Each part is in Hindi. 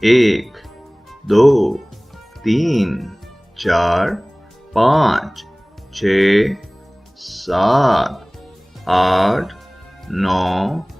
1 2 3 4 5 6 7 8 9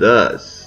10۔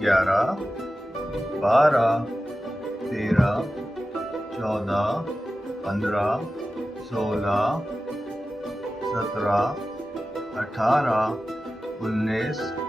11 12 13 14 15 16 17 18 19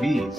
20۔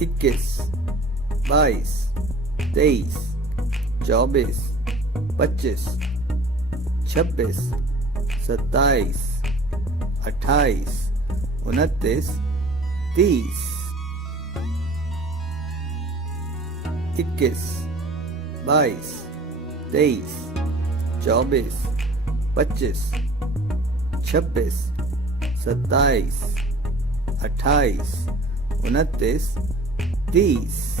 21 22 23 24 25 26 27 28 29 30۔ 21 22 23 24 25 26 27 28 29 30۔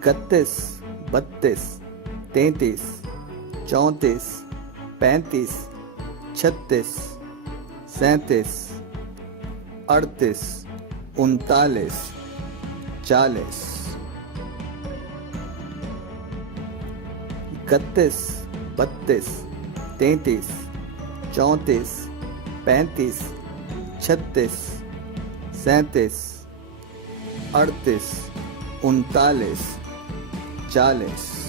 31 32 33 34 35 36 37 38 39 40۔ 31 32 33 34 35 36 37 38 39 40۔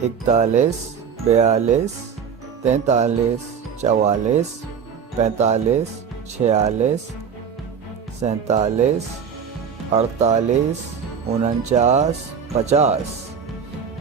41 42 43 44 45 46 47 48 49 50۔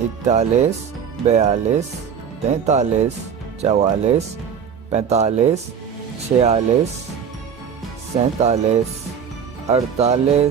41 42 43 44 45 46 47 48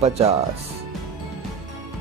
50۔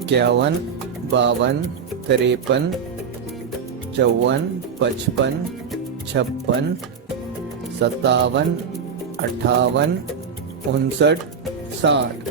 51 52 53 54 55 56 57 58 59 60۔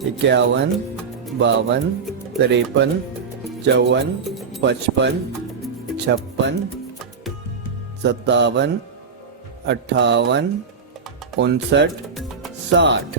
51 52 53 54 55 56 57 58 59 60۔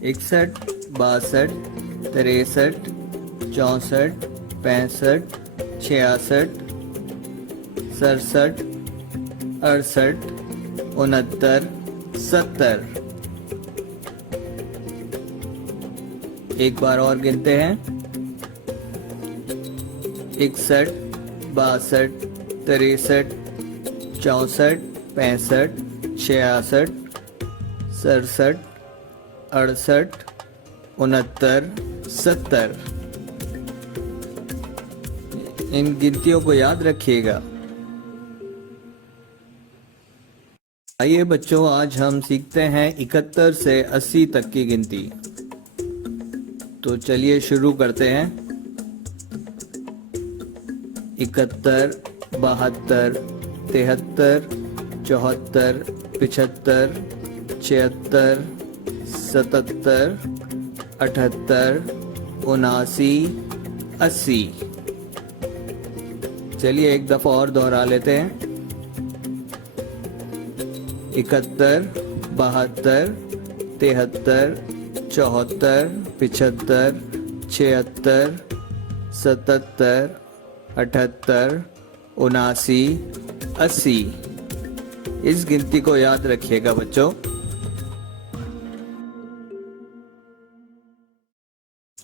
61 62 63 64 65 66 67 68 69 70۔ एक बार और गिनते हैं। 61, 62, 63, 64, 65, 66, 67, 68, 69, 70। इन गिनतियों को याद रखिएगा। आइए बच्चों, आज हम सीखते हैं 71 से 80 तक की गिनती। तो चलिए शुरू करते हैं। 71, 72, 73, 74, 75, 76, 77, 78, 79, 80। चलिए एक दफा और दोहरा लेते हैं। 71, 72, 73, 74, 75, 76, 77, 78, 79, 80। इस गिनती को याद रखिएगा बच्चों।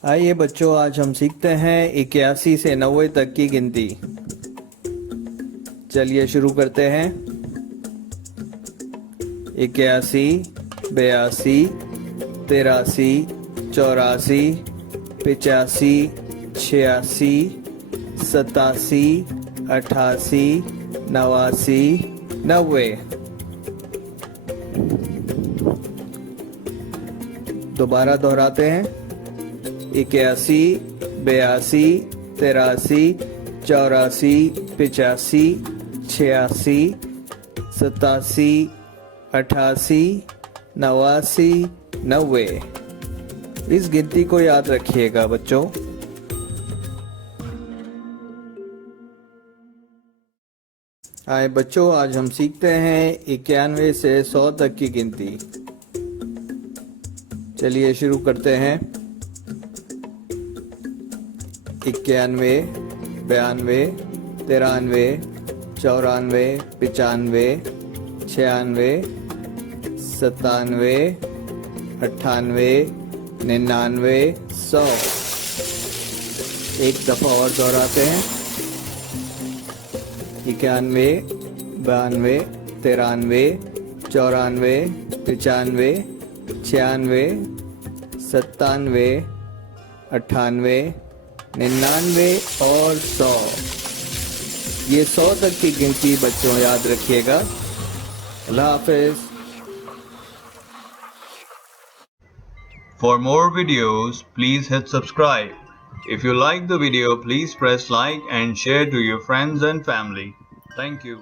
आइए बच्चों, आज हम सीखते हैं 81 से 90 तक की गिनती। चलिए शुरू करते हैं। 81, 82, 83, 84, 85, 86, 87, 88, 89, 90। दोबारा दोहराते हैं। 81, 82, 83, 84, 85, 86, 87, 88, 89, 90। इस गिनती को याद रखिएगा बच्चों। आए बच्चों, आज हम सीखते हैं 91 से 100 तक की गिनती। चलिए शुरू करते हैं। 91, 92, 93, 94, 95, 96, 97, 98, 99, 100। एक दफा और दोहराते हैं। 91, 92, 93, 94, 95, 96, 97, 98, 99 और 100। ये 100 तक की गिनती बच्चों याद रखिएगा। अल्लाह हाफिज। For more videos, please hit subscribe. If you like the video, please press like and share to your friends and family. Thank you.